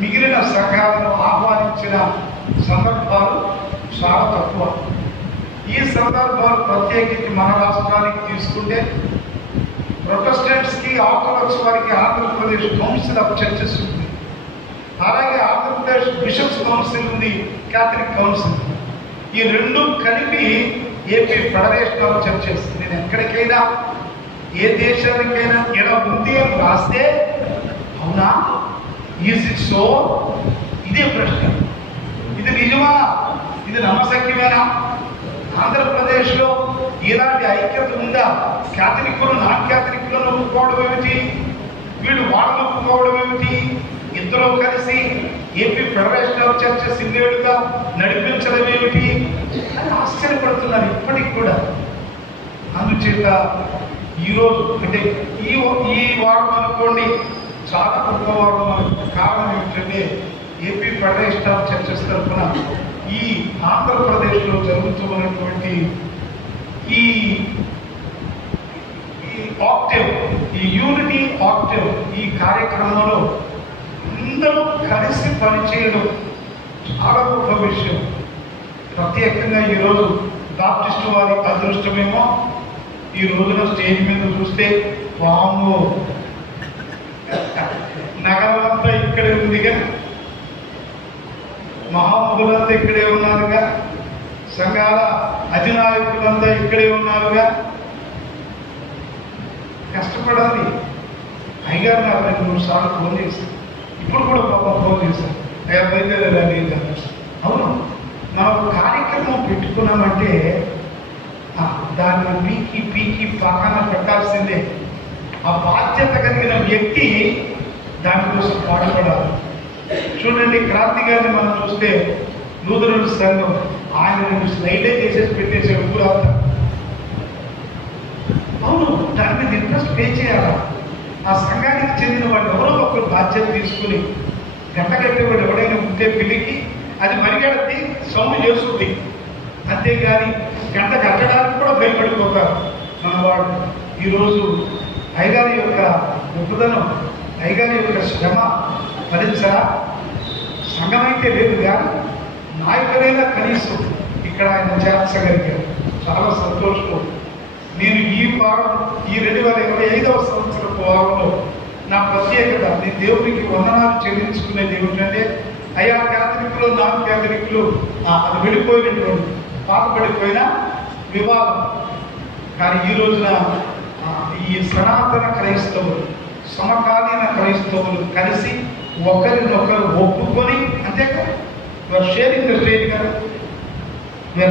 మిగిలిన సంఘాలను ఆహ్వానించిన సందర్భాలు చాలా తక్కువ. ఈ సందర్భాలు ప్రత్యేకించి మన రాష్ట్రానికి తీసుకుంటే ప్రొటెస్టెంట్స్కి, ఆర్థడాక్స్ వారికి ఆంధ్రప్రదేశ్ కౌన్సిల్ ఆఫ్ చర్చెస్ ఉంది, అలాగే ఆంధ్రప్రదేశ్ బిషప్స్ కౌన్సిల్ ఉంది, క్యాథలిక్ కౌన్సిల్. ఈ రెండు కలిపి ఏపీ ఫెడరేషన్ ఆఫ్ చర్చెస్. నేను ఎక్కడికైనా ఏ దేశానికైనా ఇలా ఉంది అని రాస్తే అవునా, ఈజ్ ఇట్ సో, ఇదే ప్రశ్న. ఇది నిజమా, ఇది నమ్మశక్యమేనా? ఆంధ్రప్రదేశ్లో ఇలాంటి ఐక్యత ఉందా? క్యాథలిక్కులు నాన్ క్యాథలిక్కులను ఒప్పుకోవడం ఏమిటి, వీళ్ళు వాళ్ళను ఒప్పుకోవడం ఏమిటి, ఇద్దరు కలిసి ఏపీ ఫెడరేషన్ ఆఫ్ చర్చెస్ ఇన్నేళ్లుగా నడిపించడం ఏమిటి అని ఆశ్చర్యపడుతున్నారు ఇప్పటికి కూడా. అందుచేత ఈరోజు అంటే ఈ వారం అనుకోండి చాలా గొప్ప వారం. మనకు కారణం ఏమిటంటే ఏపీ ఫెడరేషన్ ఆఫ్ చర్చెస్ తరఫున ఈ ఆంధ్రప్రదేశ్లో జరుగుతున్నటువంటి ఈ ఆక్టేవ్, ఈ యూనిటీ ఆక్టేవ్, ఈ కార్యక్రమంలో అందరూ కలిసి పనిచేయడం చాలా గొప్ప విషయం. ప్రత్యేకంగా ఈరోజు బాప్టిస్టు వారి అదృష్టమేమో ఈ రోజున స్టేజ్ మీద చూస్తే వాము నగరం అంతా ఇక్కడే ఉందిగా, మహామహులంతా ఇక్కడే ఉన్నారుగా, సంఘాల అధినాయకులంతా ఇక్కడే ఉన్నారుగా. కష్టపడాలి. అయ్యగారు నాకు 2-3 సార్లు ఫోన్ చేశారు, ఇప్పుడు కూడా పాపం ఫోన్ చేశారు, అయ్యా బయలుదేరాలి. అవును, మనం కార్యక్రమం పెట్టుకున్నామంటే దాన్ని పీకి పక్కన పెట్టాల్సిందే. ఆ బాధ్యత కలిగిన వ్యక్తి దానికోసం పాటుపడాలి. చూడండి, క్రాంతి గారిని మనం చూస్తే లూథరన్ సంఘం ఆయన 2 స్లైడ్లే చేసేసి పెట్టేసాడు ఊరంతా. అవును, దాని మీద ఇంట్రెస్ట్ పే చేయాలా? ఆ సంఘానికి చెందిన వాళ్ళు ఎవరో ఒకరు బాధ్యత తీసుకుని గట్టగట్టేవాడు ఎవడైనా ఉంటే పిల్లికి అది మరిగడద్ది, సౌండ్ చేస్తుంది. అంతేగాని గంట కట్టడానికి కూడా భయపడిపోతారు మన వాళ్ళు. ఈరోజు అయ్యగారి యొక్క గొప్పదనం, అయ్యగారి యొక్క శ్రమ భరించరా? సంఘం అయితే లేదు కానీ నాయకులైనా కనీసం ఇక్కడ ఆయన చేర్చగలిగారు. చాలా సంతోషం. నేను ఈ వారం, ఈ 2025వ సంవత్సరపు వారంలో నా ప్రత్యేకత, నేను దేవుడికి వందనాలు చెల్లించుకునేది ఏమిటంటే, అయ్యా క్యాథలిక్లు నాన్ క్యాథలిక్లు అది వెళ్ళిపోయినటువంటి పాతపడిపోయిన వివాదం. కానీ ఈ రోజున ఈ సనాతన క్రైస్తవులు, సమకాలీన క్రైస్తవులు కలిసి ఒకరినొకరు ఒప్పుకొని, అంతేకా షేరింగ్ ద స్టేజ్ కదా,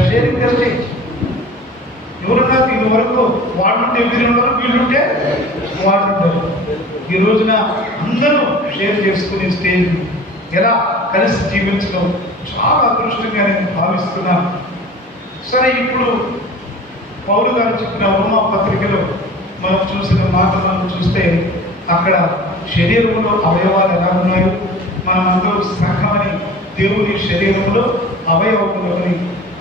షేరింగ్ ద స్టేజ్. ఎవరన్నా దీని వరకు వాళ్ళుంటే వీళ్ళున్నారు, వీళ్ళుంటే వాళ్ళుంటారు. ఈ రోజున అందరూ షేర్ చేసుకునే స్టేజ్ ఎలా కలిసి జీవించడం చాలా అదృష్టంగా నేను భావిస్తున్నాను. సరే, ఇప్పుడు పౌలు గారు చెప్పిన రోమా పత్రికలో మనం చూసిన మాటలను చూస్తే అక్కడ శరీరంలో అవయవాలు ఎలా ఉన్నాయో, మనమందరూ సంఘమని దేవుని శరీరంలో అవయవములని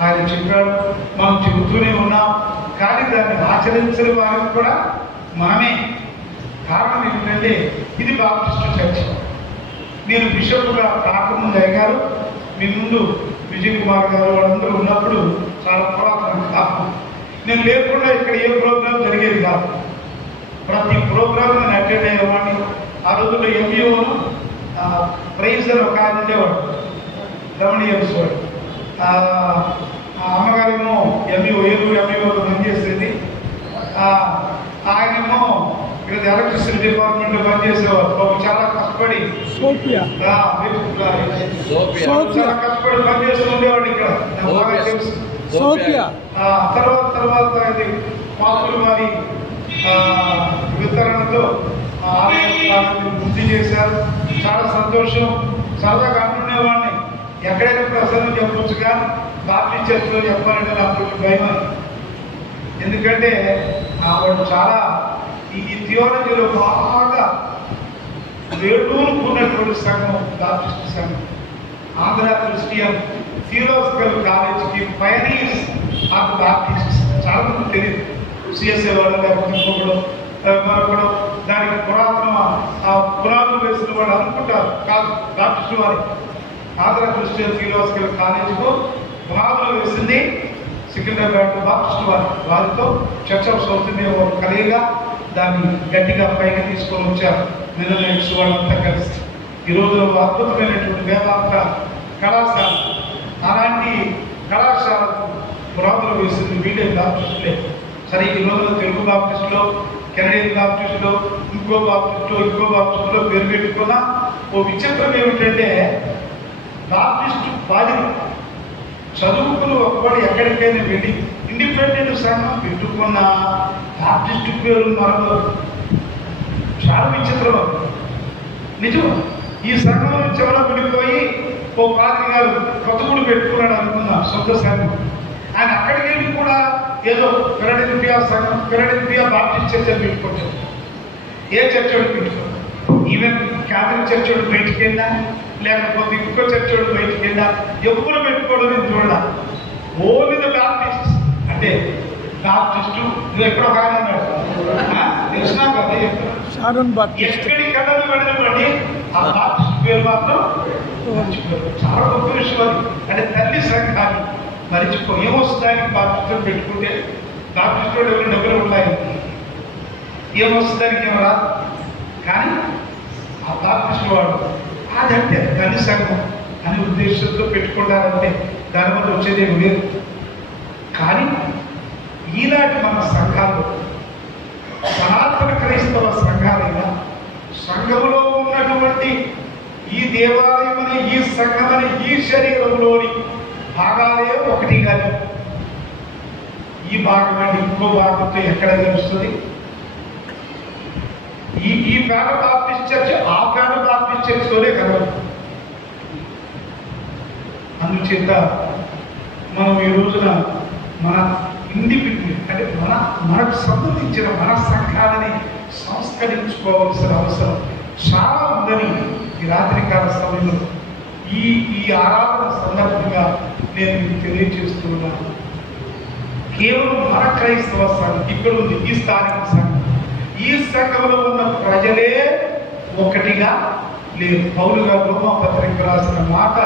ఆయన చెప్పాడు. మనం చెబుతూనే ఉన్నాం, కానీ దాన్ని ఆచరించని వారికి కూడా మనమే కారణం. ఏంటంటే ఇది బాప్టిస్టు చర్చ్. నేను బిషప్గా కాకముందు అయ్యారు, మీ ముందు విజయ్ కుమార్ గారు వాళ్ళందరూ ఉన్నప్పుడు చాలా పురాతన కాదు. నేను లేకుండా ఇక్కడ ఏ ప్రోగ్రాం జరిగేది కాదు. ప్రతి ప్రోగ్రాం నేను అటెండ్ అయ్యేవాడిని. ఆ రోజుల్లో ఎంఈఓను ప్రైజర్ ఒక ఆయన ఉండేవాడు, రమణీయవాడు. అమ్మగారేమో ఎంఈఓ, ఏలూరు ఎంఈఓతో పనిచేసేది. ఆయనేమో ఇక్కడ ఎలక్ట్రిసిటీ డిపార్ట్మెంట్లో పనిచేసేవారు. చాలా కష్టపడి చాలా కష్టపడి పనిచేస్తూ ఉండేవాడు ఇక్కడ, నాకు బాగా తెలుసు. తర్వాత ఇది పాపులు వారి వితరణతో ఆలయాన్ని వృద్ధి చేశారు. చాలా సంతోషం. సరదాగా అంటునేవాడిని, ఎక్కడైనా ప్రసంగం చెప్పొచ్చుగా, బాప్టిస్ట్ చర్చిలో చెప్పాలంటే నాకు కొంచెం భయం. ఎందుకంటే వాడు చాలా ఈ థియాలజీలో బాగా వేటూరుకున్నటువంటి సంఘం బాప్టిస్ట్ సంఘం. ఆంధ్ర క్రిస్టియన్ థియోలాజికల్ కాలేజ్కి పయనీర్స్ ఆఫ్ బాప్టిస్ట్ చాలా మంది తెలియదు. సిఎస్ఏ వాళ్ళు లేకపోతే మరొకడు దానికి పునాదులు వేసిన వాళ్ళు అనుకుంటారు, కాదు, బాప్టిస్టు వారి ఆంధ్ర క్రిస్టియన్ థియోలాజికల్ కాలేజీలో పునాదులు వేసింది సికింద్రాబాద్ బాప్టిస్టు వారితో చర్చ్ ఆఫ్ సౌత్ ఇండియా వారు కలిగిగా దాన్ని గట్టిగా పైకి తీసుకొని వచ్చారు. మెనోనైట్స్ వాళ్ళంతా కలిసి ఈరోజు అద్భుతమైనటువంటి వేదాంత కళాశాల, అలాంటి కళాశాలకు పురాతన వేసింది వీడే బాప్టిస్టులే. సరే, ఈ రోజున తెలుగు బాప్టిస్టులో, కెనడియన్ బాప్టిస్టులో, ఇంకో బాప్టిస్టులో పేరు పెట్టుకున్న ఓ విచిత్రం ఏమిటంటే, బాప్టిస్టు పాదిరి చదువుకుని ఒకవాడు ఎక్కడికైనా వెళ్ళి ఇండిపెండెంట్ సంఘం పెట్టుకున్న బాప్టిస్టు పేరు మరొక చాలా విచిత్రం. నిజం, ఈ సంఘం నుంచి ఎవరో విడిపోయి ఓ పాదిరి గారు కొత్తగూడు పెట్టుకున్నాడు అనుకున్నాం, సొంత సంఘం. ఆయన అక్కడికి వెళ్ళి కూడా ఏదో ఫిలడెల్ఫియా సంఘం, ఫిలడెల్ఫియా బాప్టిస్ట్ చర్చ్ అని పెట్టుకుంటారు. ఏ చర్చ్ వాడు పెట్టుకోరు. ఈవెన్ క్యాథలిక్ చర్చ్ వాడు బయటికి వెళ్ళా, లేకపోతే ఇంకో చర్చ్ వాడు బయటికి వెళ్ళా, ఎప్పుడు పెట్టుకోవడం నేను చూడాల. ఓన్లీ ద బాప్టిస్ట్ అంటే బాప్టిస్టు. నువ్వు ఎక్కడో కాదన్నాడు, తెలిసినా కదా, ఎక్కడి కథలు వెళ్ళినప్పటి ఆ బాప్టిస్ట్ పేరు మాత్రం మర్చిపోయారు. చాలా గొప్ప విషయం అది. అంటే తల్లి సంఘాన్ని మర్చిపో, ఏమొస్తుందని బాప్టిస్టు పెట్టుకుంటే బాప్టిస్టు ఎవరు డబ్బులు ఉన్నాయి, ఏమొస్తుందానికి ఏమో రాదు. కానీ ఆ బాప్టిస్టు వాడు అదంటే తల్లి సంఘం అనే ఉద్దేశంతో పెట్టుకుంటారంటే దాని వల్ల వచ్చేదేమి లేదు. కానీ ఈనాటి మన సంఘాలు సనాతన క్రైస్తవ సంఘాలైనా సంఘములో ఉన్నటువంటి ఈ దేవాలయం అనే, ఈ సంఘం అనే ఈ శరీరంలోని భాగాలే ఒకటి కానీ ఈ భాగం అంటే ఇంకో భాగంతో ఎక్కడ తెలుస్తుంది? ఈ పేద బాప్టిస్ట్ చర్చ్ ఆ పేద బాప్టిస్ట్ చర్చ్తోనే కలదు. అందుచేత మనం ఈ రోజున మన ఇండిపెండెంట్ అంటే మనకు సంబంధించిన మన సంఘాలని సంస్కరించుకోవాల్సిన అవసరం చాలా ఉందని ఈ రాత్రికాల సమయంలో ఈ ఆరాధన సందర్భంగా నేను మీకు తెలియజేస్తున్నాను. కేవలం మన క్రైస్తవ సంఘం ఇక్కడ ఉంది, ఈ స్థానిక సంఘం, ఈ సంఘంలో ఉన్న ప్రజలే ఒకటిగా లేదు. పౌలు గారు రోమా పత్రిక రాసిన మాట,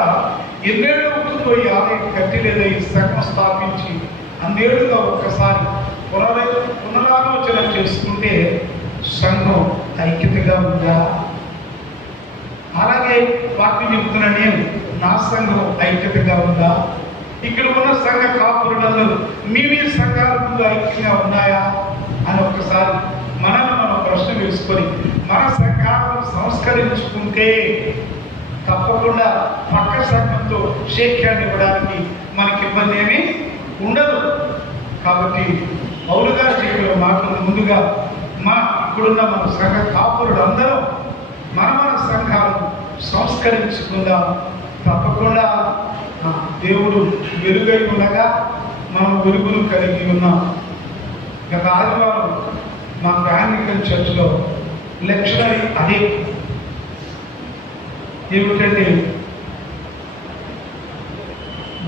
ఎన్నేళ్ళు ఉంటుందో ఈ ఆలయం కట్టి లేదా ఈ సంఘం స్థాపించి అన్నేళ్ళుగా ఒక్కసారి పునరాలోచన చేసుకుంటే సంఘం ఐక్యతగా ఉందా? అలాగే వాక్యం చెప్తున్నా నేను, నా సంఘం ఐక్యతగా ఉందా? ఇక్కడ ఉన్న సంఘ కాపురులందరూ మీ సంఘాల ముందు ఐక్యంగా ఉన్నాయా అని ఒక్కసారి మనం ప్రశ్న వేసుకొని మన సంఘాలను సంస్కరించుకుంటే తప్పకుండా పక్క సంఘంతో శేఖ్యాన్ని ఇవ్వడానికి మనకి ఇబ్బంది ఏమీ ఉండదు. కాబట్టి పౌలు గారు చెప్పిన మాటలు ముందుగా ఇప్పుడున్న మన సంఘ కాపురుడు అందరూ మన సంఘాలను సంస్కరించుకుందాం. తప్పకుండా దేవుడు వెలుగై ఉండగా మనం వెలుగును కలిగి ఉన్నాం. గత ఆదివారం మా యాంగ్లికన్ చర్చ్లో లెక్చరరీ అదే ఏమిటంటే,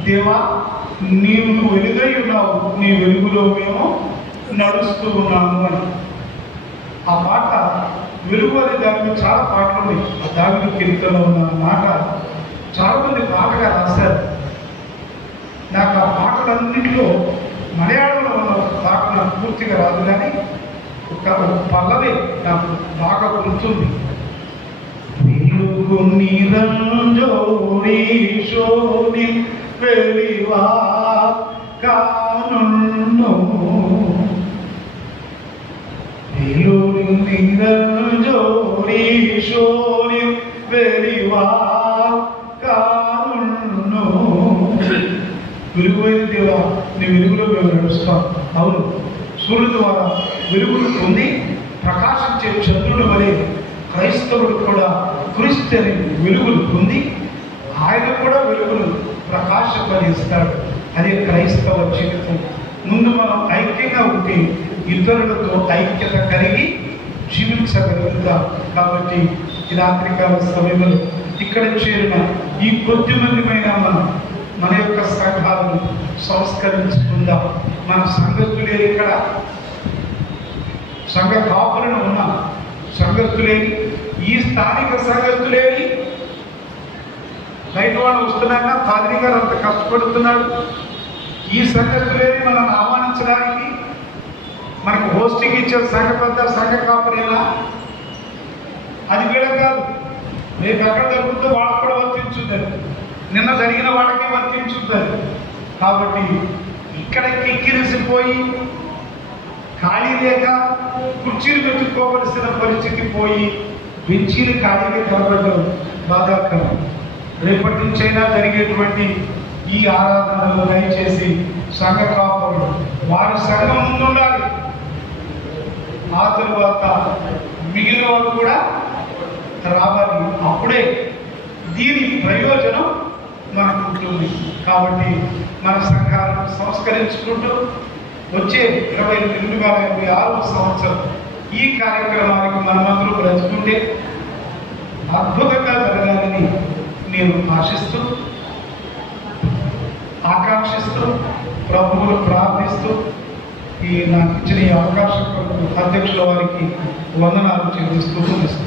దేవా నీవు వెలుగై ఉన్నావు, నీ వెలుగులో మేము నడుస్తూ ఉన్నాము అని. ఆ మాట వెలుగు అనే దాని మీద చాలా పాటలు ఉన్నాయి. ఆ దావిదు కీర్తనలో ఉన్న మాట చాలా మంది పాటగా రాశారు. నాకు ఆ పాటలన్నింటిలో మలయాళంలో ఉన్న ఒక పాట నాకు పూర్తిగా రాదు, కానీ ఒక పల్లవి నాకు బాగా గుర్తుంది. వెలుగు నిరంజోడి శోని వెలివా కానున్ను, వెలుగు నిరంజోడి శోని వెలివా కానున్ను. వెలుగుైన దేవా నీ వెలుగులో మేము నడుస్తాం. అవును, సూర్యుడు ద్వారా వెలుగును పొంది ప్రకాశించే చంద్రుడు వలె క్రైస్తవుడు కూడా క్రీస్తుని వెలుగును పొంది ఆయన కూడా వెలుగును ప్రకాశపరిస్తాడు. అదే క్రైస్తవ జీవితం. ముందు మనం ఐక్యంగా ఉంటే ఇతరులతో ఐక్యత కలిగి జీవించగలుగుతాం. కాబట్టి ఈ రాత్రికాల సమయంలో ఇక్కడ చేరిన ఈ కొద్ది మందిమైన మన యొక్క సంఘాలను సంస్కరించుకుందాం. మన సంఘస్థులే ఇక్కడ సంఘ కాపులను ఉన్న సంఘస్థులేని, ఈ స్థానిక సంఘస్థులేని, బయట వాళ్ళు వస్తున్నాక పాదిరి గారు అంత కష్టపడుతున్నాడు, ఈ సంఘస్థులేని మనం ఆహ్వానించడానికి మనకు హోస్టింగ్ ఇచ్చే సంఘ పెద్ద సంఘ కాపురేలా? అది వీళ్ళ కాదు, రేపు ఎక్కడ జరుగుతుందో వాళ్ళకు కూడా వర్తించుతుంది, నిన్న జరిగిన వాళ్ళకి వర్తించుతుంది. కాబట్టి ఇక్కడ కిక్కిరిసిపోయి ఖాళీ లేక కుర్చీలు పెట్టుకోవలసిన పరిస్థితి పోయి బెంచీలు ఖాళీగా కలబడడం బాధాకరం. రేపటి నుంచైనా జరిగేటువంటి ఈ ఆరాధనలో దయచేసి సంఘ కాపులు వారి సంఘం ముందుండాలి, ఆ తరువాత మిగిలిన వాళ్ళు కూడా రావాలి. అప్పుడే దీని ప్రయోజనం మనకు ఉంటుంది. కాబట్టి మన సంఘాలను సంస్కరించుకుంటూ వచ్చే 2026 సంవత్సరం ఈ కార్యక్రమానికి మనమందరూ బ్రతుకుంటే అద్భుతంగా జరగాలని నేను ఆశిస్తూ, ఆకాంక్షిస్తూ, ప్రభువును ప్రార్థిస్తూ నాకు ఇచ్చిన ఈ అవకాశం అధ్యక్షుల వారికి వందనాలు చెల్లిస్తూ